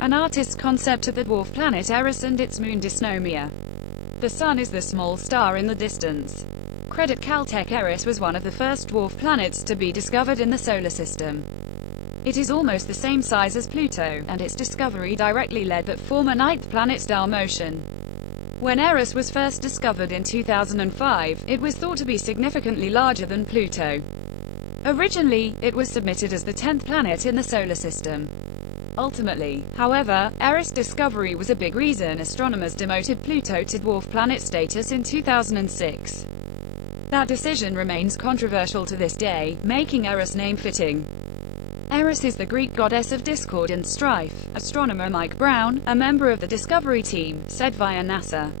an artist's concept of the dwarf planet Eris and its moon dysnomia. The Sun is the small star in the distance. Credit Caltech. Eris was one of the first dwarf planets to be discovered in the solar system. It is almost the same size as Pluto, and its discovery directly led that former ninth planet star motion. When Eris was first discovered in 2005, it was thought to be significantly larger than Pluto. Originally, it was submitted as the 10th planet in the solar system. Ultimately, however, Eris' discovery was a big reason astronomers demoted Pluto to dwarf planet status in 2006. That decision remains controversial to this day, making Eris name-fitting. Eris is the Greek goddess of discord and strife, astronomer Mike Brown, a member of the Discovery team, said via NASA.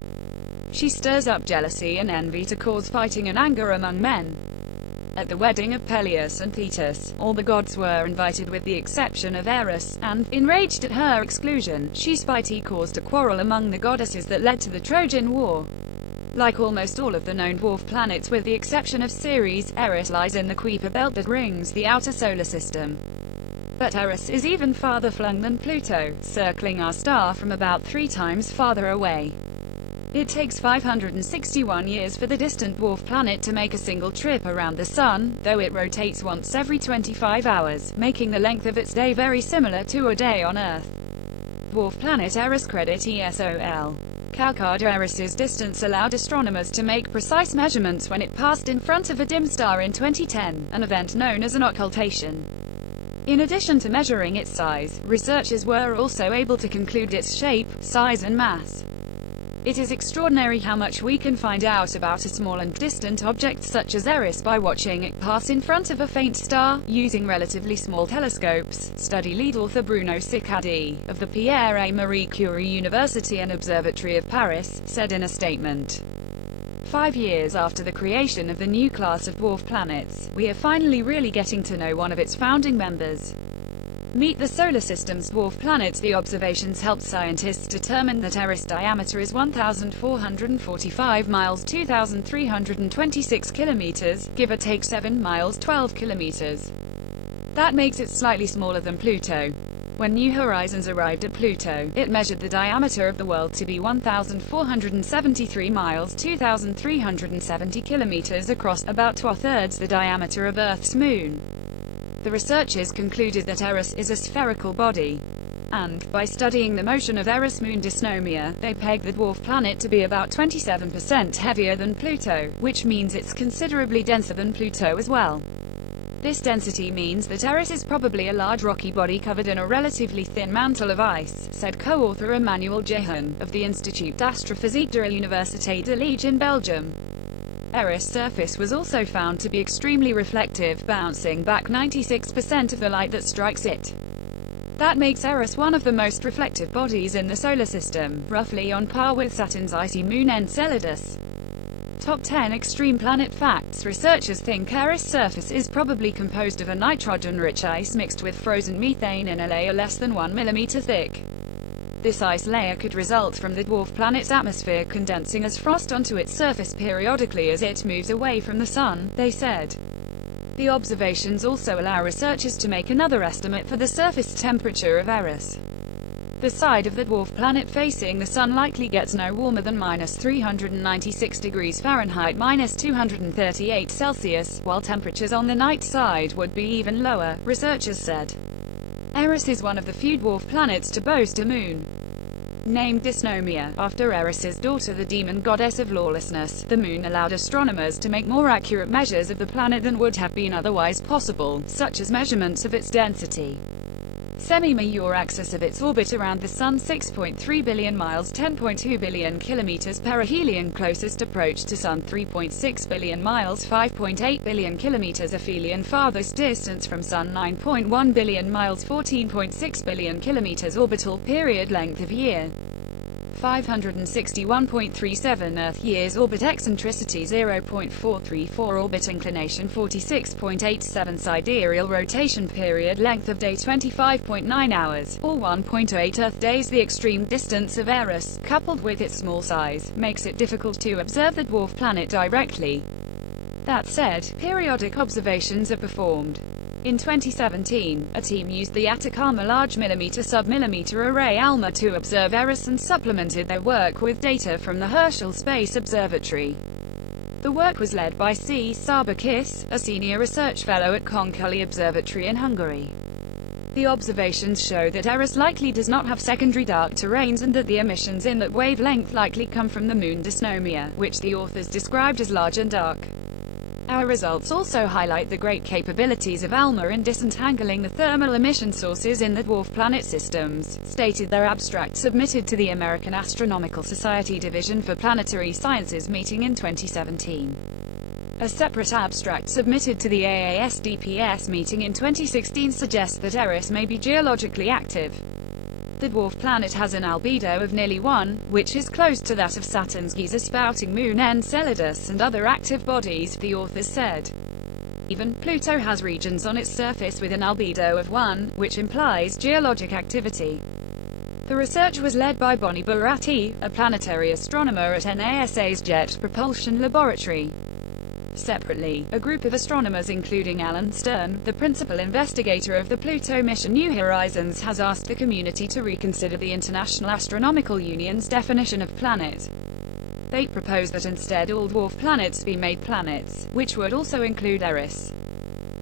She stirs up jealousy and envy to cause fighting and anger among men. At the wedding of Peleus and Thetis, all the gods were invited with the exception of Eris, and, enraged at her exclusion, she spitefully caused a quarrel among the goddesses that led to the Trojan War. Like almost all of the known dwarf planets with the exception of Ceres, Eris lies in the Kuiper belt that rings the outer solar system. But Eris is even farther flung than Pluto, circling our star from about 3 times farther away. It takes 561 years for the distant dwarf planet to make a single trip around the Sun, though it rotates once every 25 hours, making the length of its day very similar to a day on Earth. Dwarf planet Eris. Credit ESOL. Calcard. Eris's distance allowed astronomers to make precise measurements when it passed in front of a dim star in 2010, an event known as an occultation. In addition to measuring its size, researchers were also able to conclude its shape, size and mass. It is extraordinary how much we can find out about a small and distant object such as Eris by watching it pass in front of a faint star, using relatively small telescopes, study lead author Bruno Siccardi, of the Pierre-Marie Curie University and Observatory of Paris, said in a statement. 5 years after the creation of the new class of dwarf planets, we are finally really getting to know one of its founding members. Meet the solar system's dwarf planets. The observations helped scientists determine that Eris' diameter is 1,445 miles 2,326 kilometers, give or take 7 miles 12 kilometers. That makes it slightly smaller than Pluto. When New Horizons arrived at Pluto, it measured the diameter of the world to be 1,473 miles 2,370 kilometers across, about 2/3 the diameter of Earth's moon. The researchers concluded that Eris is a spherical body. And, by studying the motion of Eris' moon dysnomia, they pegged the dwarf planet to be about 27% heavier than Pluto, which means it's considerably denser than Pluto as well. This density means that Eris is probably a large rocky body covered in a relatively thin mantle of ice, said co-author Emmanuel Jehan, of the Institut d'Astrophysique de l'Université de Liège in Belgium. Eris' surface was also found to be extremely reflective, bouncing back 96% of the light that strikes it. That makes Eris one of the most reflective bodies in the solar system, roughly on par with Saturn's icy moon Enceladus. Top 10 extreme planet facts. Researchers think Eris' surface is probably composed of a nitrogen-rich ice mixed with frozen methane in a layer less than 1 mm thick. This ice layer could result from the dwarf planet's atmosphere condensing as frost onto its surface periodically as it moves away from the Sun, they said. The observations also allow researchers to make another estimate for the surface temperature of Eris. The side of the dwarf planet facing the Sun likely gets no warmer than -396 degrees Fahrenheit (-238 Celsius), while temperatures on the night side would be even lower, researchers said. Eris is one of the few dwarf planets to boast a moon. Named Dysnomia, after Eris's daughter, the demon goddess of lawlessness, the moon allowed astronomers to make more accurate measures of the planet than would have been otherwise possible, such as measurements of its density, semi-major axis of its orbit around the Sun, 6.3 billion miles 10.2 billion kilometers, perihelion closest approach to Sun, 3.6 billion miles 5.8 billion kilometers, aphelion farthest distance from Sun, 9.1 billion miles 14.6 billion kilometers, orbital period length of year 561.37 Earth years, orbit eccentricity 0.434, orbit inclination 46.87, sidereal rotation period length of day 25.9 hours, or 1.8 Earth days. The extreme distance of Eris, coupled with its small size, makes it difficult to observe the dwarf planet directly. That said, periodic observations are performed. In 2017, a team used the Atacama Large Millimeter Submillimeter Array ALMA to observe Eris and supplemented their work with data from the Herschel Space Observatory. The work was led by C. Sarbakis, a senior research fellow at Konkoly Observatory in Hungary. The observations show that Eris likely does not have secondary dark terrains and that the emissions in that wavelength likely come from the moon dysnomia, which the authors described as large and dark. Our results also highlight the great capabilities of ALMA in disentangling the thermal emission sources in the dwarf planet systems, stated their abstract submitted to the American Astronomical Society Division for Planetary Sciences meeting in 2017. A separate abstract submitted to the AASDPS meeting in 2016 suggests that Eris may be geologically active. The dwarf planet has an albedo of nearly 1, which is close to that of Saturn's Giza-spouting moon Enceladus and other active bodies, the authors said. Even Pluto has regions on its surface with an albedo of 1, which implies geologic activity. The research was led by Bonnie Buratti, a planetary astronomer at NASA's Jet Propulsion Laboratory. Separately, a group of astronomers including Alan Stern, the principal investigator of the Pluto mission New Horizons, has asked the community to reconsider the International Astronomical Union's definition of planet. They propose that instead all dwarf planets be made planets, which would also include Eris.